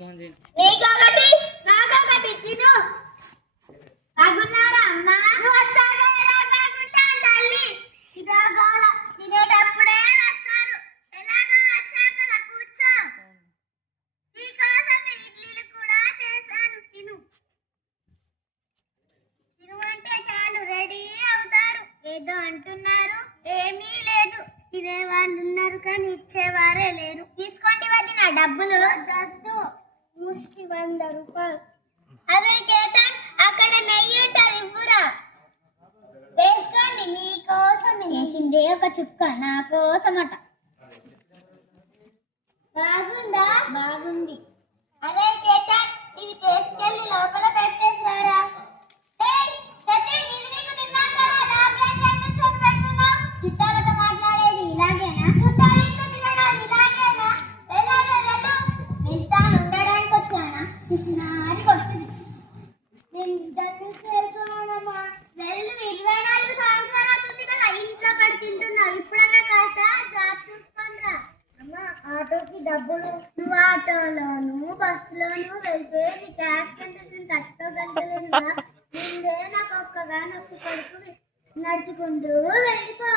నీకొకటి నాకొకటి తిను. బాగున్నారా అమ్మా? నువ్వు వచ్చాక ఎలా బాగుంటాను తల్లి. ఇదో గోల తినేటప్పుడే వస్తారు. ఎలాగో వచ్చాక కూర్చో. నీకోసం ఇడ్లీలు కూడా చేశాను, తిను. తిను అంటే చాలు రెడీ అవుతారు. ఏదో అంటున్నారు. ఏమీ లేదు, తినే వాళ్ళు ఉన్నారు కానీ ఇచ్చేవారే లేరు. తీసుకోండి వదిన డబ్బులు. వద్దు, ముష్టి 100 రూపాయలు. అదే కేతన్, అక్కడ నెయ్యి ఉంటుంది, ఇవ్వురా. వేసుకోండి, మీకోసం వేసిందే ఒక చుక్క, నా కోసమట. బాగుందా? బాగుంది. అదే కేతన్, ఇవి తీసుకెళ్ళి లోపల పెట్టేసారా? చుట్టాలతో మాట్లాడేది ఇలాగేనా? చుట్టాలు ఇంట్లో తినడం ఇలాగేనా? వెళ్తాను, ఉండడానికి వచ్చానా? నాది కొడుతుంది. నేను ఇద్దరిని చేస్తున్నానమ్మా. వెళ్ళు, 24 సంవత్సరాలు అవుతుంది కదా ఇంట్లో పడి తింటున్నావు. ఇప్పుడన్నా కాస్త జాబ్ చూసుకోండిరా. అమ్మా, ఆటోకి డబ్బులు. నువ్వు ఆటోలోను బస్సులోను వెళ్తే నీకు యాక్సిడెంట్ నేను తట్టుకోగలుగుతా. ముందే నాకు ఒక్కగా నొప్పి కడుపు నడుచుకుంటూ వెళ్ళిపో.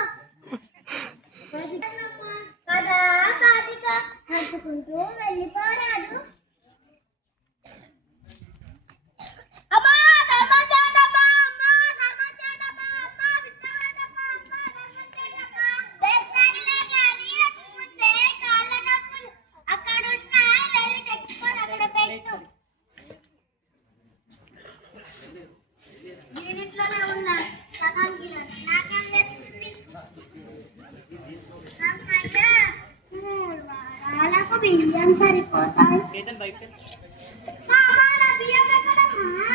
కదా కాదిక నడుచుకుంటూ వెళ్ళిపోరాదు. అమ్మా ధర్మచాడమ్మా, అమ్మా ధర్మచాడమ్మా, అమ్మా విచారడమ్మా, అమ్మా ధర్మచాడమ్మా. వేస్తానులే కానీ ముందే కాళ్ళ నొప్పులు. అక్కడున్నా వెళ్ళి తెచ్చుకొని అక్కడ పెట్టు. యూనిట్లోనే ఉన్నా సగానికి నాకేం వేస్తుంది. అమ్మయ్యా, 3 వారాలకు బియ్యం సరిపోతాయి.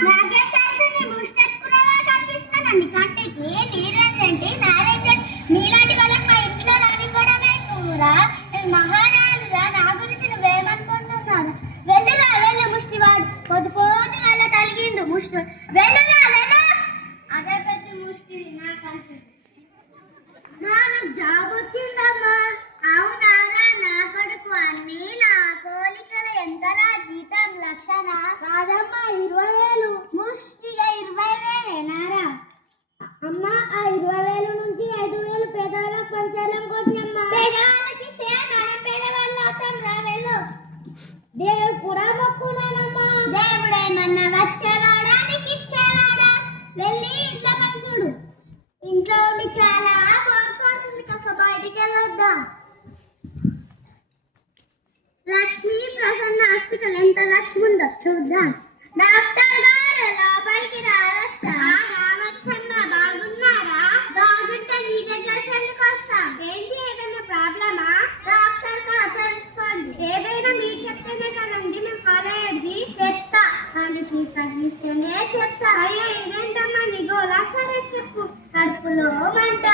నాకేం తెలుసు, నీ ముష్టెత్తుకునేలా కనిపిస్తాను. నీ కంటికి నీరేంటంటే మ్యారేజ్ నీలాంటి వాళ్ళకి మా ఇంట్లో రానివ్వడమే కూడా మహారాణుగా. నా గురించి నువ్వేమనుకుంటున్నావు? వెళ్ళురా, వెళ్ళు ముష్టివాడు. పొద్దుపోదు అలా తలిగిండు ముష్టి. వెళ్ళురా, వెళ్ళు. అదే పెద్ద ముష్టి నాకు జాబ్ వచ్చిందమ్మా. అవునారా నా కొడుకు? అన్నీ నా పోలికల. ఎంతరా జీతం? 1,00,000 కాదమ్మా, 20,000. ముష్టిగా 20,000ఏనారా? అమ్మా, ఆ 20,000 నుంచి 5,000 పేదవాళ్ళకి పంచాలనుకుంటున్నామ్మా. పేదవాళ్ళకి ఇస్తే మనం పేదవాళ్ళు అవుతాం రా, వెళ్ళు. దేవుడు కూడా మొక్కున్నానమ్మా. దేవుడేమన్నా వచ్చేవాడా నీకు ఇచ్చేవాడా? వెళ్ళి ఇంట్లో పని చూడు. ఇంట్లో ఉండి చాలా బోర్పడుతుంది, కాస్త బయటికి వెళ్ళొద్దా? లక్ష్మీ ప్రసన్న హాస్పిటల్ ఎంత లక్ష్మి ఉందో చూద్దాం. డాక్టర్ గారు లోపలికి రావచ్చా? రావచ్చన్నా. బాగున్నారా? బాగుంటే మీ దగ్గరికి ఎందుకు వస్తా? ఏంటి, ఏదైనా ప్రాబ్లమా? డాక్టర్ కా తెలుసుకోండి. ఏదైనా మీరు చెప్తేనే కదండి మేము ఫాలో అయ్యేది. చెప్తా కానీ ఫీజు తగ్గిస్తేనే చెప్తా. అయ్యో ఇదేంటమ్మా నీ గోలా? సరే చెప్పు. కడుపులో మంట,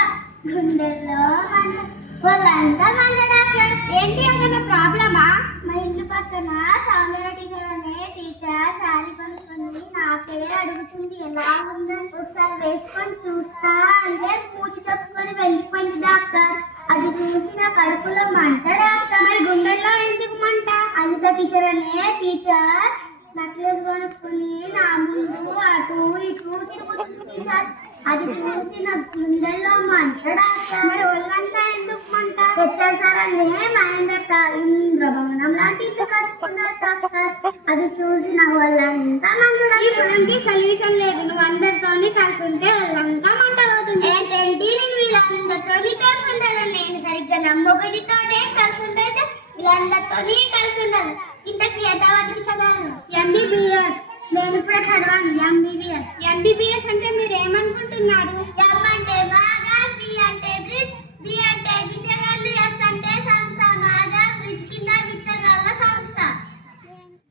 గుండెల్లో మంట, వాళ్ళంతా మంట. డాక్టర్ ఏంటి, ఏదైనా ప్రాబ్లమా? మా ఇంటి పక్కన సౌందర్య టీచర్ అనే టీచర్ సారీ కొనుక్కుంది. నాకే అడుగుతుంది ఎలా ఉందని. ఒకసారి వేసుకొని చూస్తా అంటే పూజ తప్పుకొని వెళ్ళిపోయింది డాక్టర్. అది చూసి నా కడుపులో మంట డాక్టర్. మరి గుండెల్లో ఎందుకు మంట? అనిత టీచర్ అనే టీచర్ నెక్లెస్ కొనుక్కుని నా ముందు అటు ఇటు తిరుగుతుంది టీచర్. అది చూసి నా గుండెల్లో మంట డాక్టర్. మరి ఒళ్ళంతా ఎందుకు మంట? వచ్చేసారండి మహేందర్ సార్ ఇంద్రభవనం లాంటి ఇల్లు కట్టుకున్నారు డాక్టర్. అది చూసి నా ఒళ్ళంతా మంట. ఇప్పుడు సొల్యూషన్ లేదు, నువ్వు అందరితోని కలిసి ఉంటే ఒళ్ళంతా మంట అవుతుంది. ఏంటంటే నేను వీళ్ళందరితోని కలిసి ఉండాలి. నేను సరిగ్గా నమ్మొకటితోనే కలిసి ఉంటే వీళ్ళందరితోని కలిసి ఉండాలి. ఇంతకీ ఎంతవరకు చదివాను? MBBS. నేను ఇప్పుడు చదవాలి MBBS. MBBS అంటే మీరు ఏమనుకుంటున్నారు? M అంటే బాగా, B అంటే బ్రిడ్జ్, B అంటే బిచ్చగాళ్ళు, S అంటే సంస్థ. బాగా బ్రిడ్జ్ కింద బిచ్చగాళ్ళ సంస్థ.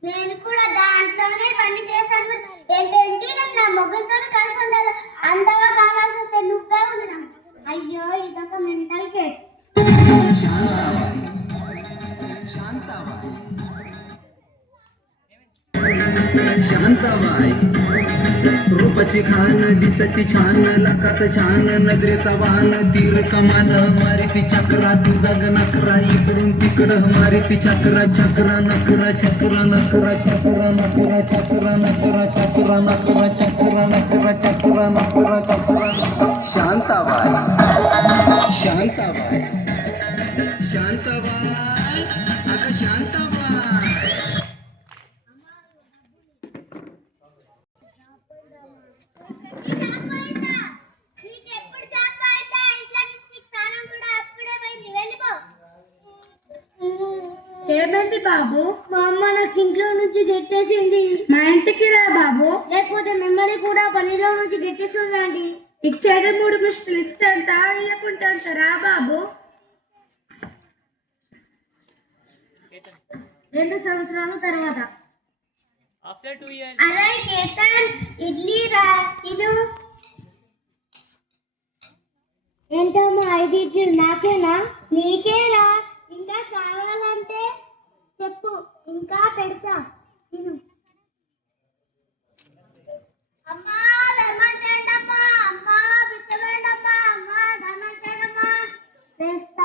నేను కూడా దాంట్లోనే పని చేశాను. ఏంటంటే నాకు నా మొగ్గుతో కలిసి ఉండాలి. అంతగా కావాల్సి వస్తే నువ్వే ఉండడం. అయ్యో ఇదొక మెంటల్ కేస్. శాంతావా शांताबाई रूपाची खान दिसती छान लखात छान नजरेचा वाहन तीर कमान मारिती चक्रा तुझा नकरा इकडून तिकडं मारिती चक्रा चक्रा नकरा चक्रा नकरा चक्रा नकरा चक्रा नकरा चक्रा नकरा चक्रा नकरा चक्रा नकरा चक्रा शांताबाई शांताबाई शांताबाई अगं शांताबाई నీకెప్పుడు జాబ్ అయితే ఇంట్లో నుంచి నీకు స్థానం కూడా అప్పుడే పోయింది వెళ్ళిపో ఏమైంది బాబు? మా అమ్మ నాకు ఇంట్లో నుంచి గెట్టేసింది. మా ఇంటికి రా బాబు. లేకపోతే మిమ్మల్ని కూడా పనిలో నుంచి గెట్టేస్తుందండి. ఇచ్చేది 3 ప్రశ్నలు ఇస్తే అంత ఇవ్వకుంటే అంత రా బాబు. 2 సంవత్సరాల తర్వాత After 2 years. అరే కేతన్ ఇడ్లీ రా తిను ఏంటమ్మా 5 ఇడ్లీలు నాకేనా నీకేరా ఇంకా కావాలంటే చెప్పు ఇంకా పెడతా తిను అమ్మా ధర్మం చేయండమ్మా అమ్మా బిచ్చ వేయండమ్మా అమ్మా ధర్మం చేయండమ్మా చేస్తా